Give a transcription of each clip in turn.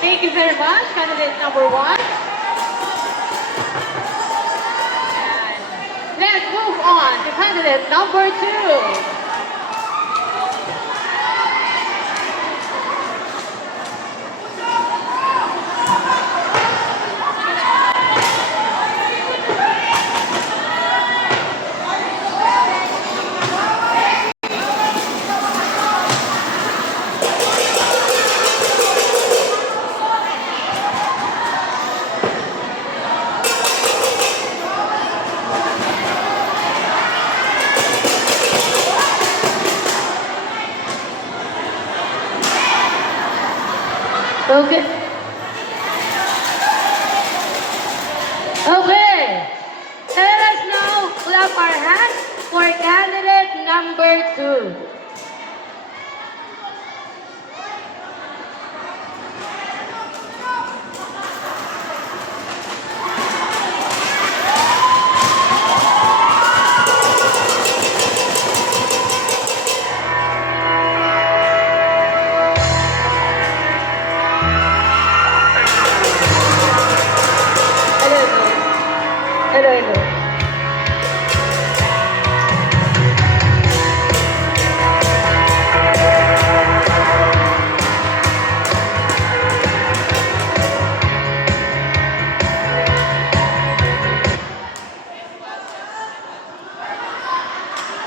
Thank you very much, candidate number 1. And let's move on to candidate number 2. Okay. Okay. Let us now clap our hands for candidate number 2.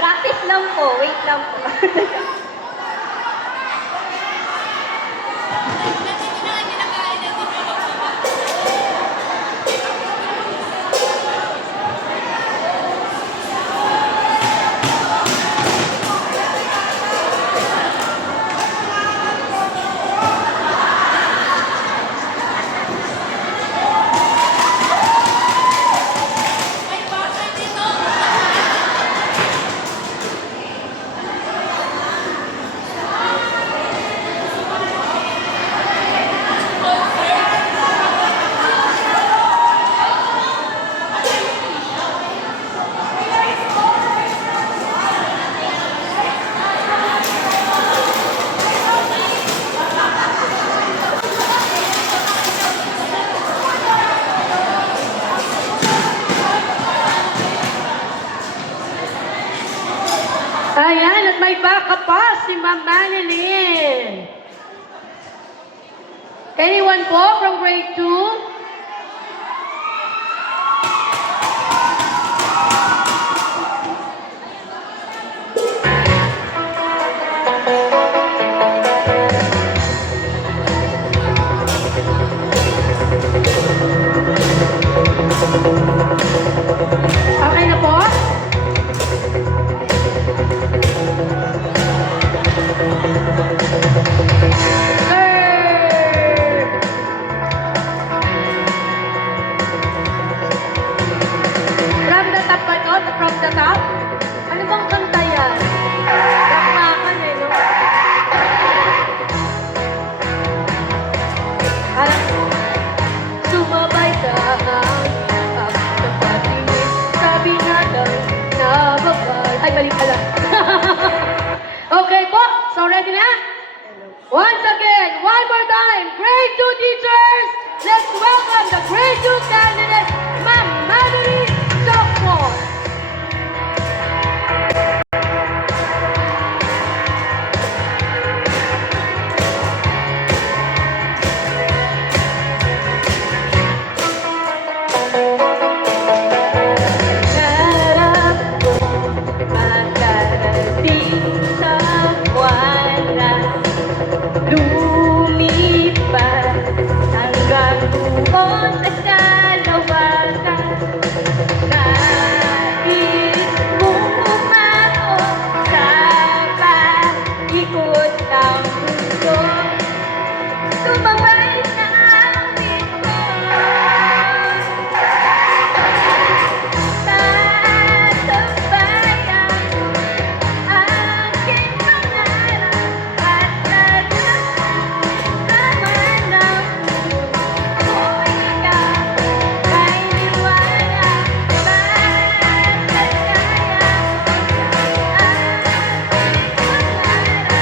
Practice lang po. Wait lang po. Ayan, at may backup pa si Ma'am Manilyn. Anyone po from grade 2? Okay na po? Sir! From the top ba to? From the top? Ano bang kanta yan? Bakbakan eh, no? Parang sumabay ka ang patingin, sabi nga daw nababal. Ay, balik pala. Okay po, so ready na? Once again, one more time, grade 2 teachers, let's welcome the grade 2 candidate, Ma'am Madeline Sophomore. Harap ko makarating sa wala, lumipat hanggang doon sa kalawakan. Nais kong umako sa paikot ng mundo, tumabay sa awit ko. Tatabayan ko aking pangarap at sama ng mundo ko ikaw. May liwanag bawat kaya ko sa aking pangarap at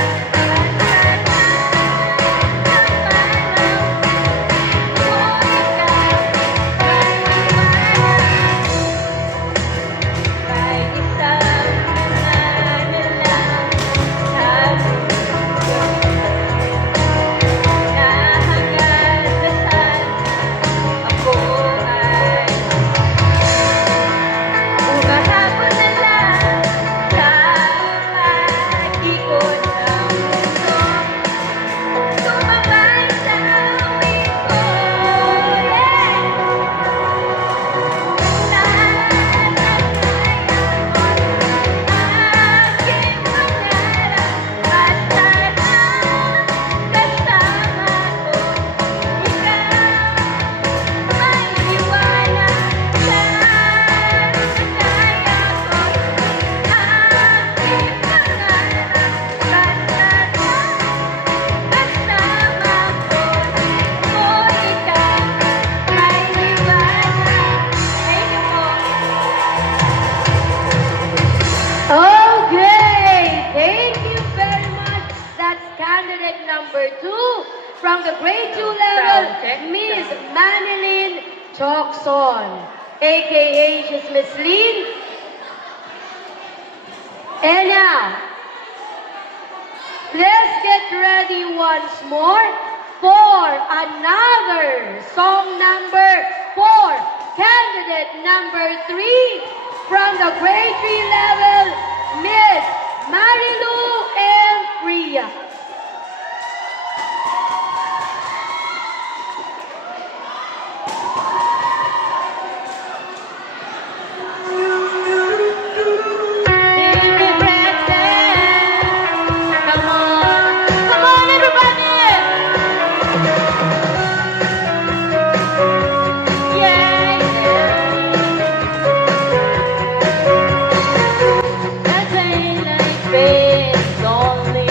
may isang nananalang sa mundo na hanggang sa saan ako ay umahabol na lang sa pag-ikot ng mundo, tumabay sa awit ko. Okay, thank you very much. That's candidate number 2 from the grade 2 level, Miss Manilyn Chokson, aka she's Miss Lynn. And now, let's get ready once more for another song number 4, candidate number 3 from the grade 3 level, Miss Marilu M. Priya. Come on, everybody! Yeah, that daylight fades only.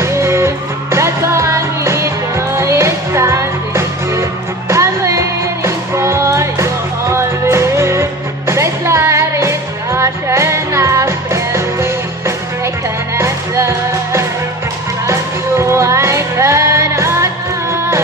That's all I need for it's time to skip. I'm waiting for you always. This light is harsh and I've been waiting. I cannot learn from you. I cannot learn.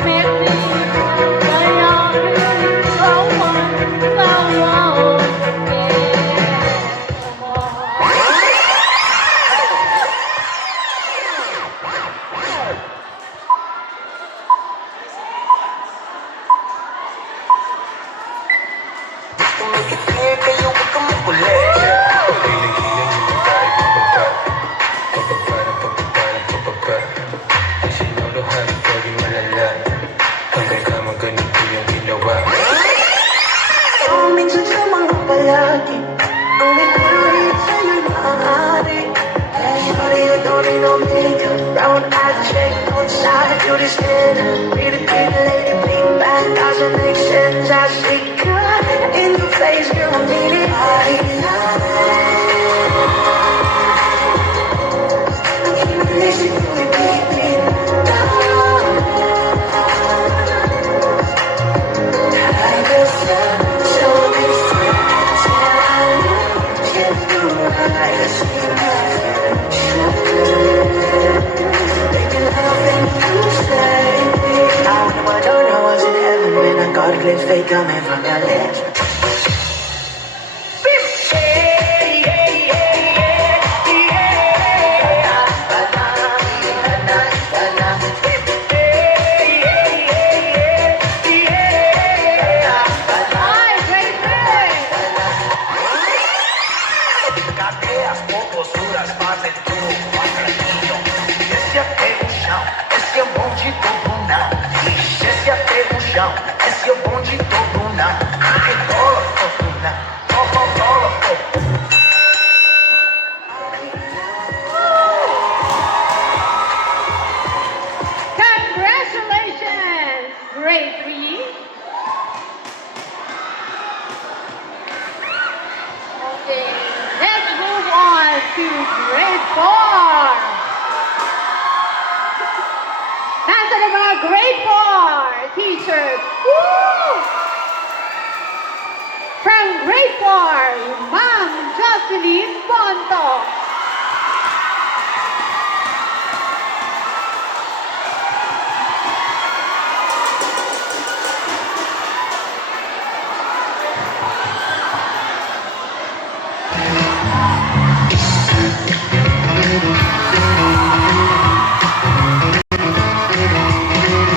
Make me Tumigit-tigil kayo, huwag kang makulit. Hiling-hiling yung kahit pababa. Pababa na pababa na pababa. Sinuluhan, pwede malala. Hanggang ka ganito yung ginawa. Minsan sa mga palagi ang nagpalit sa'yo'y maaari. Shawty, you don't need no makeup. Brown eyes, check outside, you this man. Pretty, pretty lady, big back, doesn't make sense. I see God in your face, girl, I mean it. I keep missing you, baby. I guess so different. I look in your eyes, making love and you say, I don't know I was in heaven when I got a glimpse fake coming from your lips. Ay, great thing! Cadeas, poposuras, fazem tudo quadradinho. Esse é pé no chão, esse é o bonde todo não. Esse é pé no chão, esse é o bonde todo não. Que dólar, fortuna, dólar, fortuna. Congratulations, grade 3. Okay, let's move on to grade 4. Nasa na mga grade 4 teachers? Woo! From grade 4, Ma'am Jocelyn Ponto.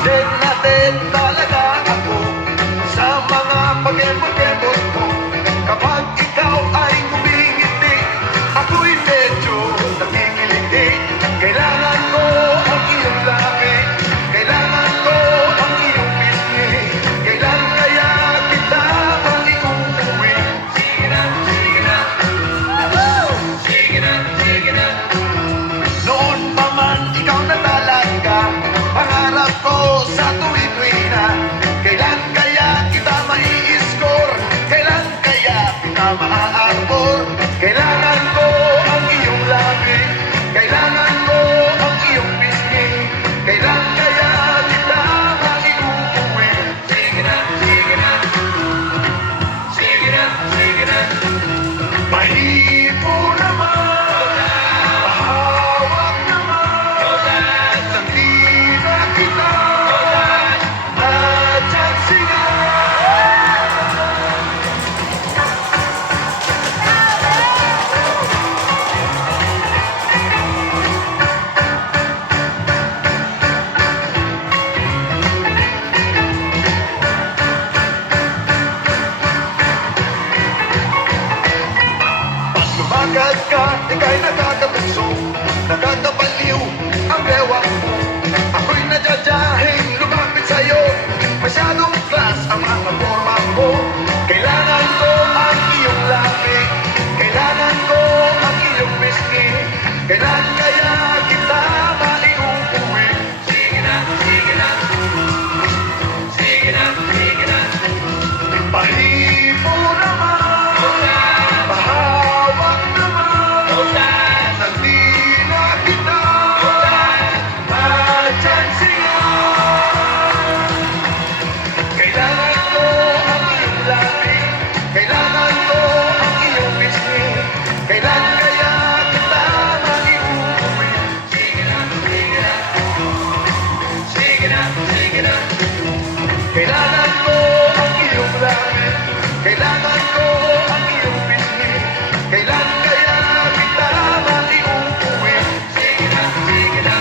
Din natin talaga ako sa mga pag-embot-embot ko. Kapag ikaw ay ngumingiti, ako'y medyo nakikiliti. Kailangan ko ang iyong labi, kailangan ko ang iyong pisngi. Kailan kaya kita mag-iuwi? Sige na, sige na. Sige na, sige na. Noon pa man ikaw na talaga, pangarap ko sa tuwi-tuwi na. Kailan kaya kita mai-score? Kailan kaya kita maa-arbor? Kailangan ko ang iyong labi, kailangan ko ang iyong pisngi. Kailan kaya kita mai-uwi? Sige na, sige na. Sige na, sige na. Mahipo naman, mahawak naman, sandi na kita, at siya. Pag lumakad ka, ika'y nakakabunso, nakakabaliw ang bewang mo. Ako'y nadyadyahin, lumapit sa'yo, masyadong class ang mga forma mo. Kailangan ko ang iyong labi, kailangan ko ang iyong pisngi. Kailan kaya kita maiuwi? Sige na, sige na. Sige na, sige na. Pahipo naman, mahawak naman, sandi na kita, at siya. Kailangan ko ang iyong labi, kailangan ko ang iyong pisngi. Kailan kaya kita maiuwi? Sige na, sige na. Sige na, sige na. Kailangan ko ang iyong labi, kailangan ko ang iyong pisngi. Kailan kaya kita maiuwi? Sige na, sige na.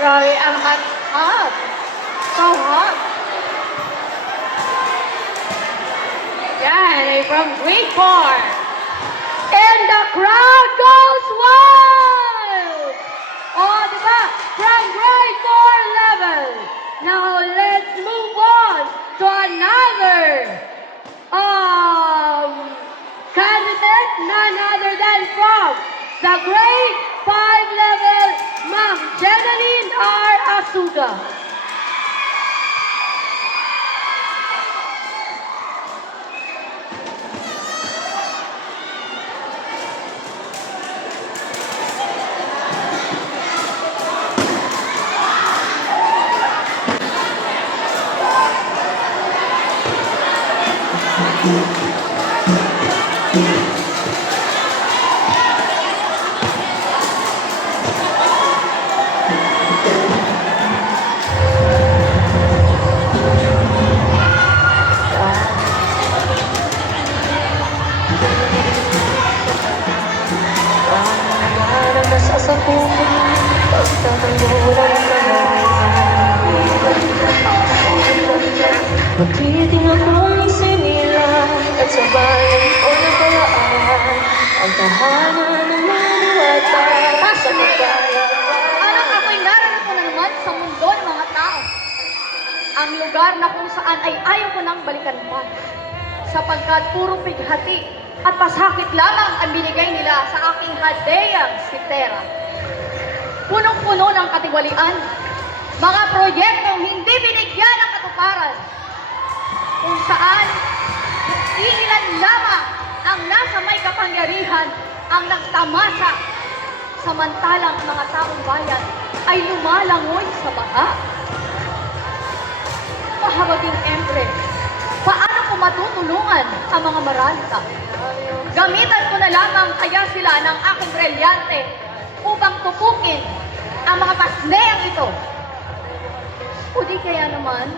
Grabe, ang hot-hot. so hot. Yan, ay from grade 4. And the crowd goes wild! Oh, diba? From grade 4 level. Now let's move on to another candidate, none other than from the grade 5 level, Ma'am Jeneline R. Asuga. Magtiting akong sinilang at sa bayan o napalaan ang tahanan ng manuwata sa pagkaya. Parang ako'y naranas ko na naman sa mundo ng mga tao. Ang lugar na kung saan ay ayaw ko nang balikan pa. Sapagkat puro pighati at pasakit lamang ang binigay nila sa aking hadeyang si Tera. Punong-puno ng katiwalian, mga proyektong hindi binigyan ng katuparan, kung saan iilan lamang ang nasa may kapangyarihan ang nagtamasa, samantalang ang mga taong bayan ay lumalangoy sa baha. Mahabaging Empress, paano ko matutulungan ang mga maralita? Gamitan ko na lamang kaya sila ng aking brilyante upang tupukin ang mga pasneyang ito. O di kaya naman,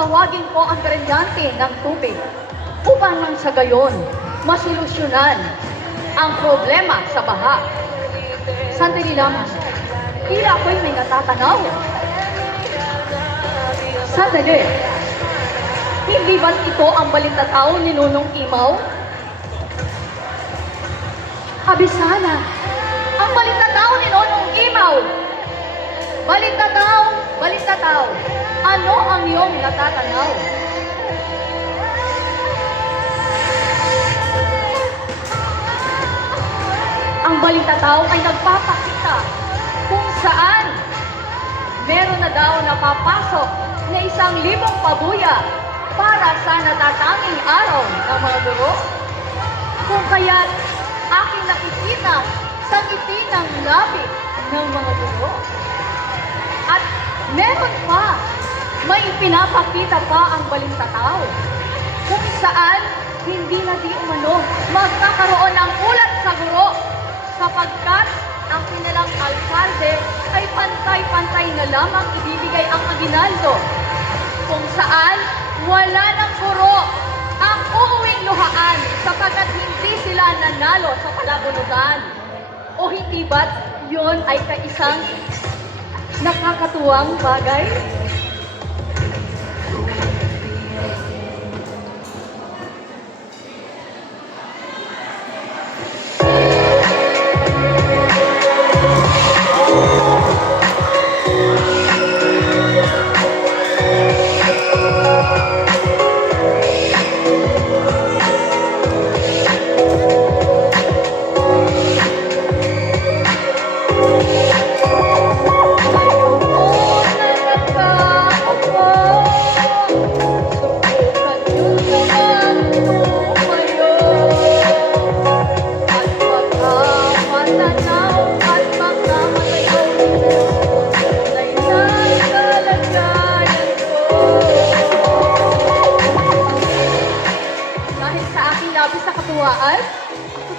tawagin ko ang brilyante ng tubig upang nang sa gayon masolusyonan ang problema sa baha. Sandali lamang, tila ako'y may natatanaw. Sandali, hindi ba ito ang balintatao ni Nunong Imaw? Abisana, ang balintatao ni Nunong Imaw. Balintatao, balintatao, ano ang iyong natatanaw? Ang balintatao ay nagpapakita kung saan meron na daw napapasok na 1,000 pabuya para sa natatanging araw ng mga guro. Kung kaya't aking nakikita sa ngiti ng labi ng mga guro. At meron pa, may pinapakita pa ang balintatao kung saan hindi na di umano magkakaroon ng ulat sa guro sapagkat ang kanilang alkalde ay pantay-pantay na lamang ibibigay ang aginaldo kung saan wala ng guro ang uuwing luhaan sapagkat hindi sila nanalo sa palabunugan. O hindi ba't yun ay kaisang nakakatuwang bagay?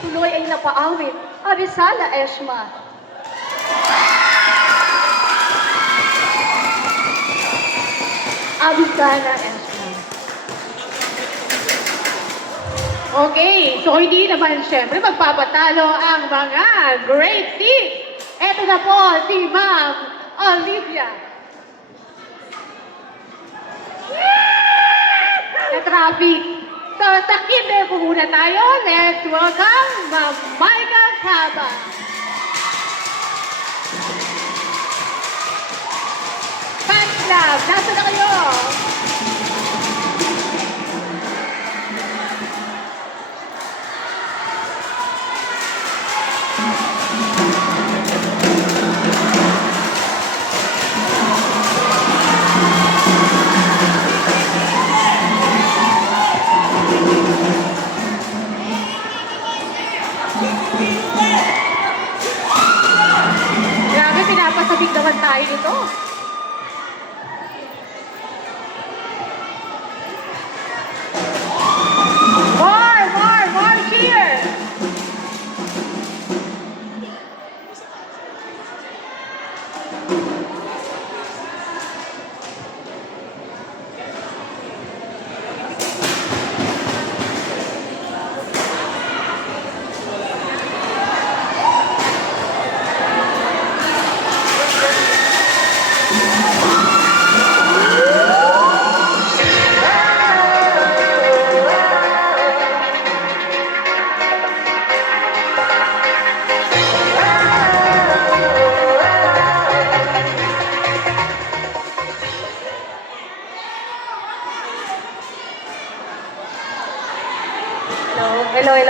Tutuloy ay napaawit. Abisala, Eshma. Abisala, Eshma. Okay, so hindi naman syempre magpapatalo ang mga great team. Ito na po si Ma'am Olivia. na traffic. So, sa kinder po muna tayo. Let's welcome Ma'am Maika Caba. Fans Club, nasa na kayo? Grabe, pinapasabik naman tayo nito. More cheer!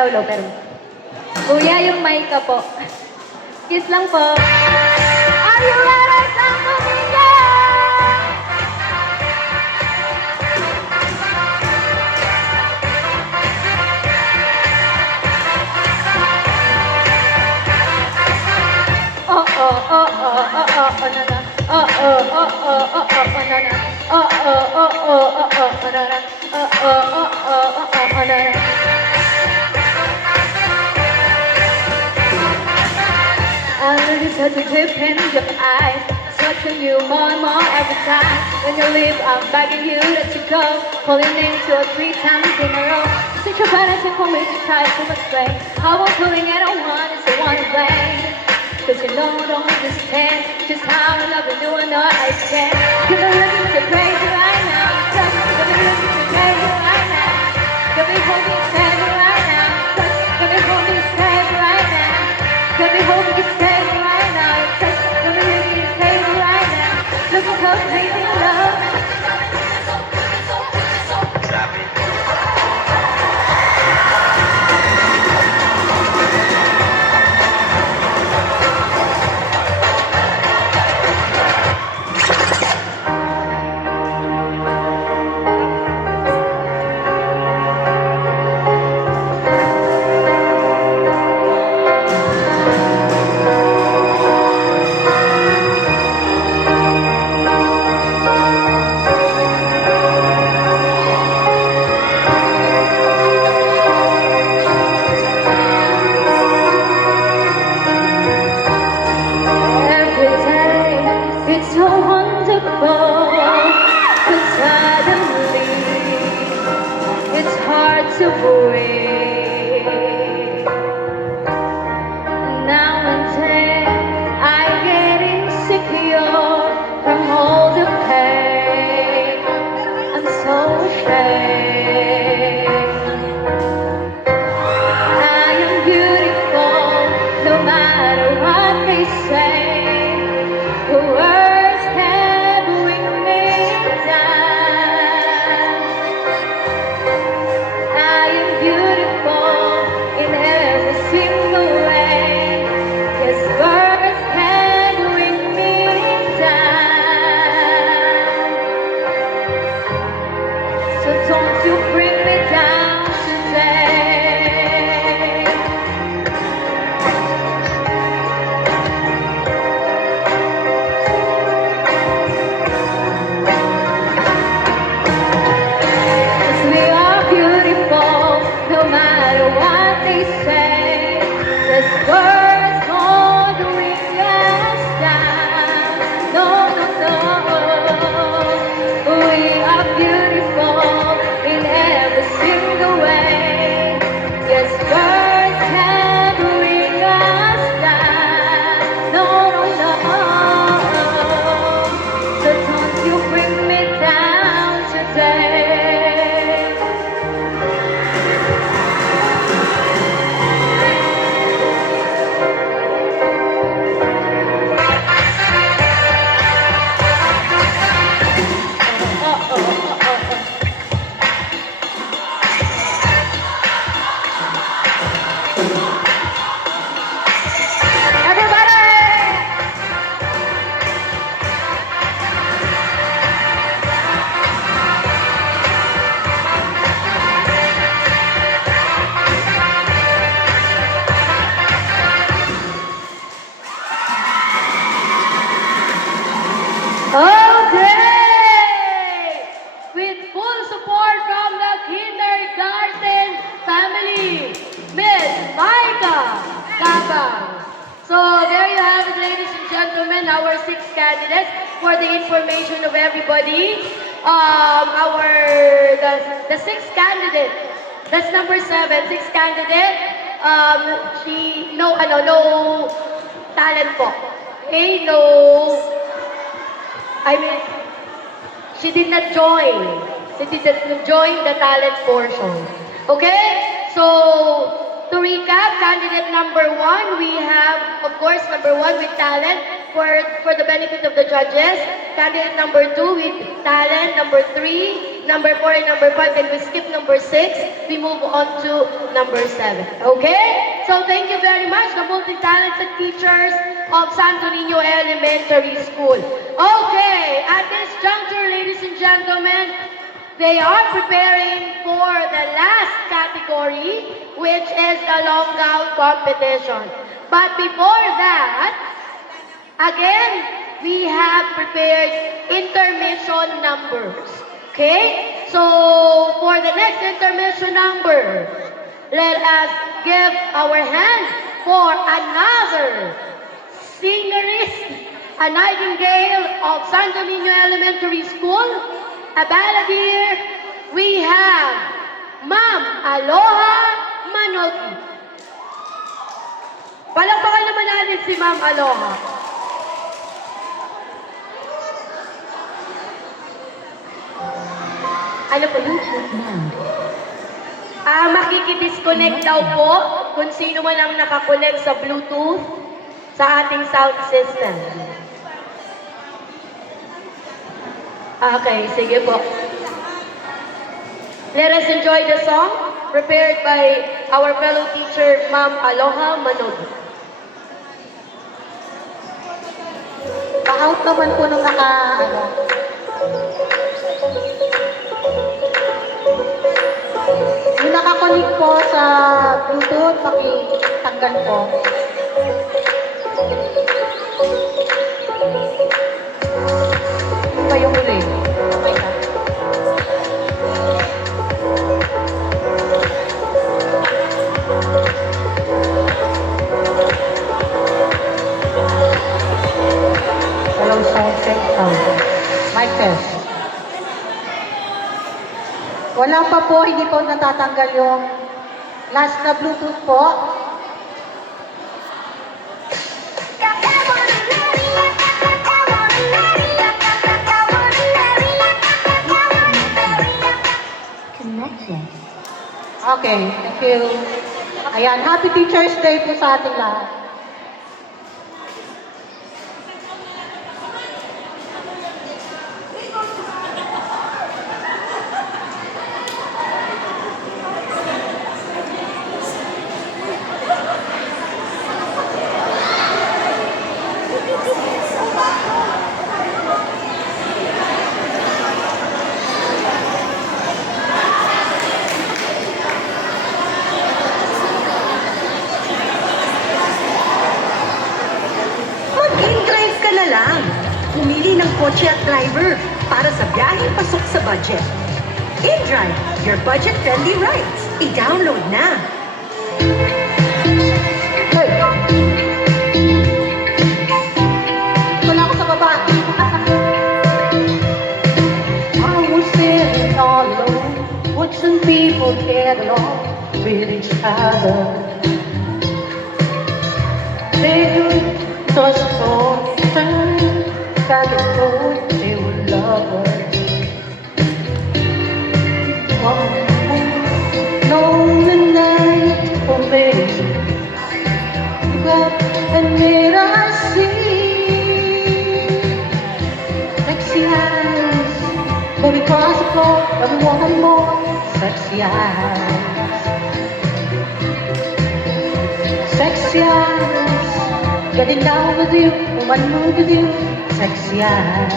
Hello, pero. Kuya, yung mic ka po. Kiss lang po. Are you ready, San Domingo? I really touch a tip in your eyes, touching you more and more every time. When you leave, I'm begging you that you go, calling name 2 or 3 times in a row. Since your parents and me to try to explain how I'm pulling it on one is the one to blame. Cause you don't understand just how I love you, I know I can. Cause I'm looking so crazy right now, just got me looking so crazy right now. Got me holding steady right now, just got me holding steady right now. Got me holding you steady right now, just got me looking steady right now. Look at how crazy I love. To breathe. Now and then I get insecure from all the pain. I'm so ashamed. I am beautiful no matter what they say. The words can bring me down. I am beautiful in every single way. Yes, words can bring me down. So don't you bring me down today. Okay! With full support from the kindergarten family, Miss Maika Gabang. So there you have it, ladies and gentlemen, our 6 candidates for the information of everybody. The 6th candidate, that's number 7, 6th candidate. She no talent po. Okay, she did not join. She did not join the talent portion. Okay? So, to recap, candidate number 1, we have, of course, number 1 with talent for the benefit of the judges. Candidate number 2 with talent. Number 3, number 4, and number 5. Then we skip number 6. We move on to number 7. Okay? So, thank you very much, the multi-talented teachers of Santo Niño Elementary School. Okay, at this juncture, ladies and gentlemen, they are preparing for the last category, which is the long gown competition. But before that, again, we have prepared intermission numbers. Okay? So, for the next intermission number, let us give our hand for another singerist, a nightingale of Santo Niño Elementary School, a balladeer. We have Ma'am Aloha Manogi. Palakpakan naman natin si Ma'am Aloha. Ano po yun? Makikidisconnect daw po kung sino man ang nakakonect sa Bluetooth sa ating sound system. Okay, sige po. Let us enjoy the song prepared by our fellow teacher, Ma'am Aloha Manogi. Pa-out naman po nung yung nakakonik po sa Bluetooth, pakitanggal po. Ito pa yung uli. Okay na. Hello, sound check. Mic test. Wala pa po, hindi po natatanggal yung last na Bluetooth po. Okay, thank you. Ayan, Happy Teacher's Day po sa ating lahat. Mag-in-drive ka na lang. Pumili ng kotse at driver para sa biyaheng pasok sa budget. InDrive, your budget-friendly rides. I-download na. Hey! Wala ako sa baba. I was sitting all alone, watching people get along with each other. They do such time, got to go, they were lovers. One lonely night for me, but and then I see sexy eyes, but across the floor, and one more sexy eyes. Sexy eyes, getting down with you, one move with you, sexy eyes.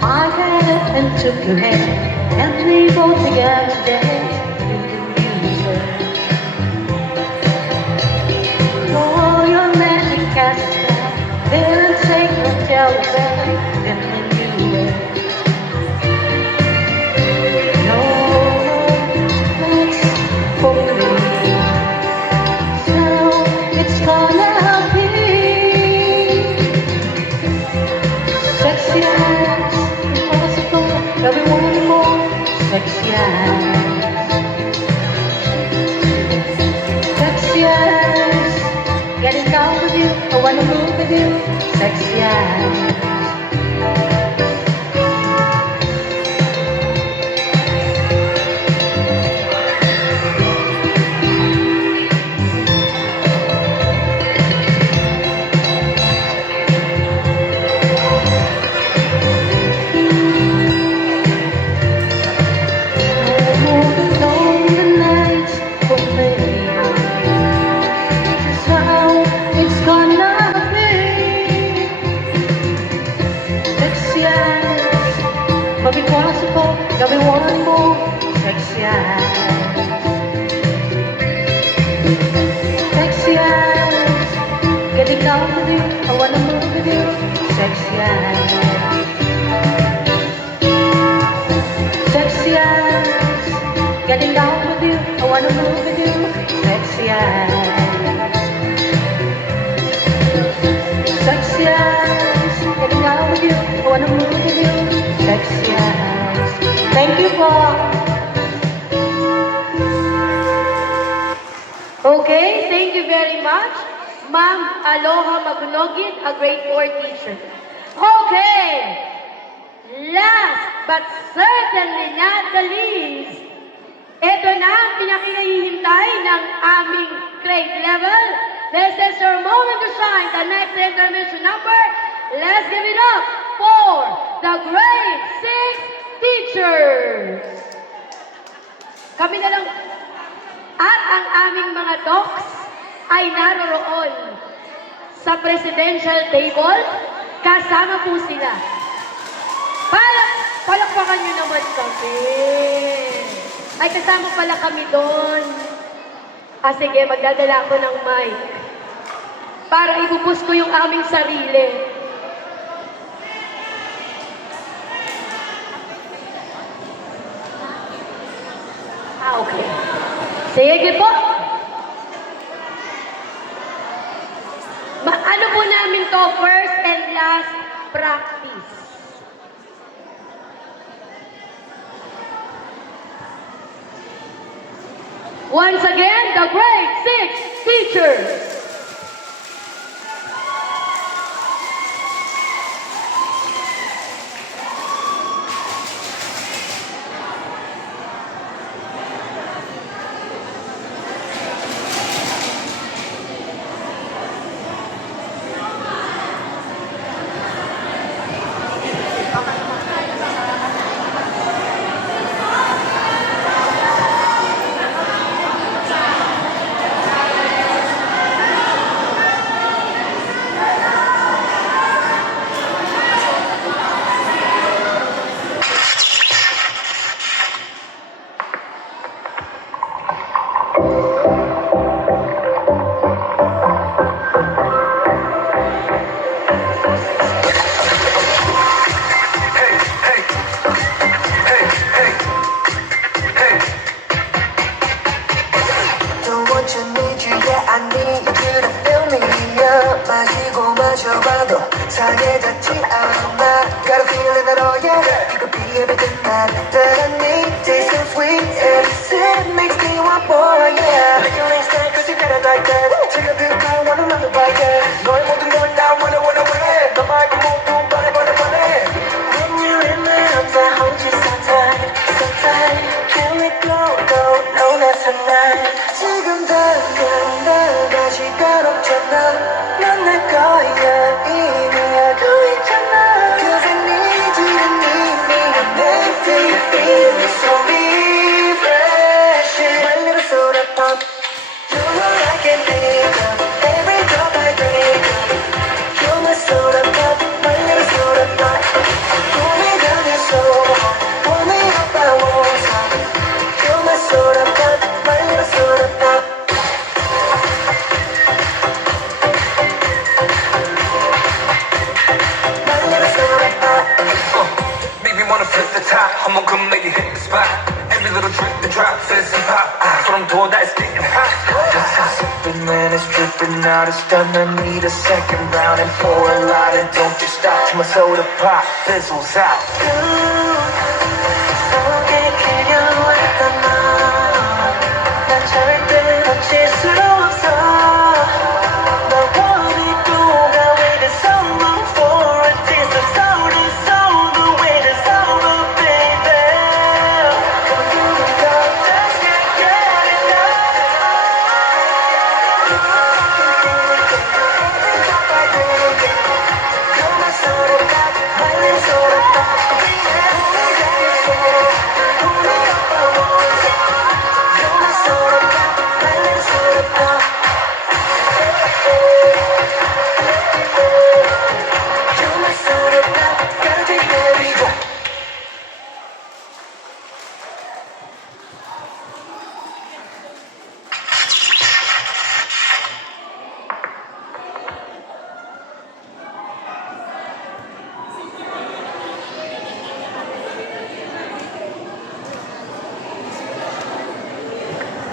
I had and took your hand, and we both began to dance to the music. Oh, your magic cast back, didn't take no telephone in the new way. No, that's for me. So it's gonna be sexy eyes, impossible, everyone more sexy eyes. Sexy eyes, getting down with you, I wanna move with you, sexy eyes. Lonely nights for me. This is how it's gonna be. Sexy eyes, but impossible, got me one more sexy eyes. Sexy eyes, getting down with you, I wanna move with you, sexy eyes. Sexy eyes, getting down with you, I wanna move with you, sexy eyes. Sexy eyes, getting down with you, I wanna move with you, sexy eyes. Thank you po. Okay, thank you very much. Ma'am Aloha Magunogin, a grade 4 teacher. Okay, last but certainly not the least, ito na ang pinakihihintay ng aming grade level. This is your moment to shine, the next intermission number. Let's give it up for the grade 6 teachers. Kami na lang at ang aming mga docs ay naroroon sa presidential table. Kasama po sila. Palakpakan nyo naman kami. Ay, kasama pala kami doon. Sige, magdadala ako ng mic. Para ibubus ko yung aming sarili. Okay. Sige po. Ano po namin to? First and last practice. Once again, the grade 6 teachers. Don't want you, need you, yeah, I need you to fill me up. 마시고 마셔봐도 상해졌지 않아. Got a feeling that, oh yeah, you could be everything that I need. Taste so sweet, every sip makes me want more, yeah. Make your legs stand, cause you got it like that. Take a big time, wanna love the bite, yeah. 너의 모든 건 나 wanna win. 너 말고 모두 뻔해. When you're in my arms, I hold you so tight, so tight. Can we go, no, not tonight. 지금 당장 나가 시간 없잖아. 넌 내 거야, 이미 알고 있잖아. Cause I need you to need me. Make me feel so refreshing. My little soda pop, you're all I can need. baby, hit the spot. Every little trick that drops says hip hop. That's what I'm doing, that is getting hot. Just a sipping, man, it's dripping out. It's gonna need a second round and pour a lot. And don't you stop till my soda pop fizzles out.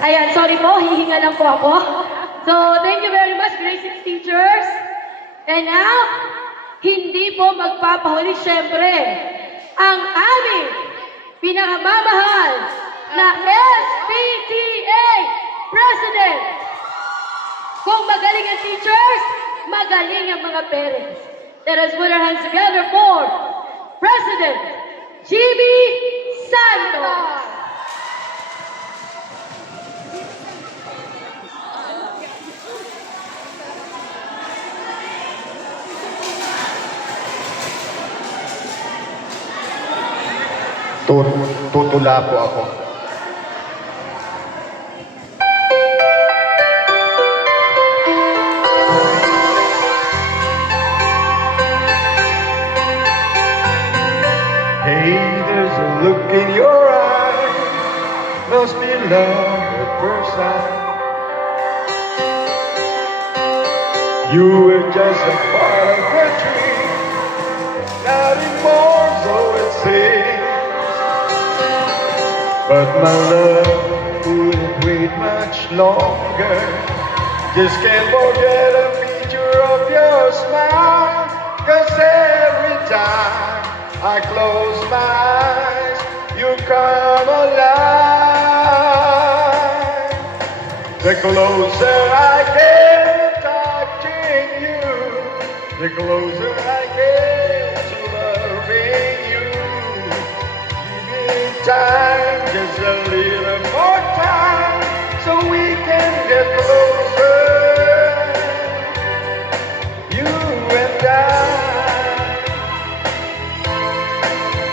Ayan, sorry po, hihinga lang po ako. So, thank you very much, grade 6 teachers. And now, hindi po magpapahuli, syempre, ang aming pinakamamahal na SPTA President. Kung magaling ang teachers, magaling ang mga parents. Let us put our hands together for President Jimmy Santos. Tutula po ako. Hey, there's a look in your eye. Must be love at first sight. You were just a part of the dream, not anymore, so it seems. But my love couldn't wait much longer. Just can't forget a feature of your smile. 'Cause every time I close my eyes, you come alive. The closer I get to touching you, the closer I get to loving you. Give me time, just a little more time, so we can get closer. You and I.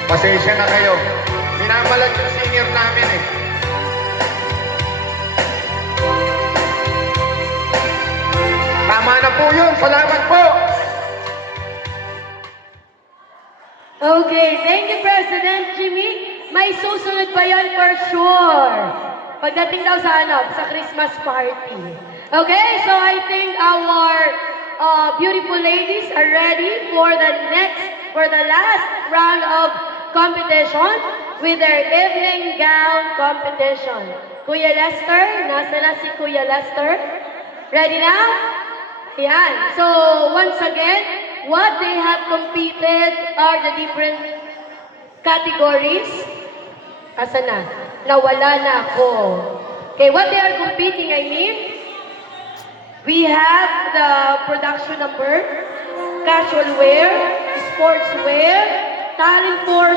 Pasensya na kayo. Minamalag yung singer namin eh. Tama na po yun. Salamat po. Okay, thank you, President Jimmy. May susunod pa yan for sure. Pagdating daw sa Christmas party. Okay, so I think our beautiful ladies are ready for the last round of competition with their evening gown competition. Kuya Lester, nasa na si Kuya Lester? Ready now? Yan. So, once again, what they have competed are the different categories. Asa na? Nawala na ako. Okay, what they are competing, I mean, we have the production number, casual wear, sports wear, talent force,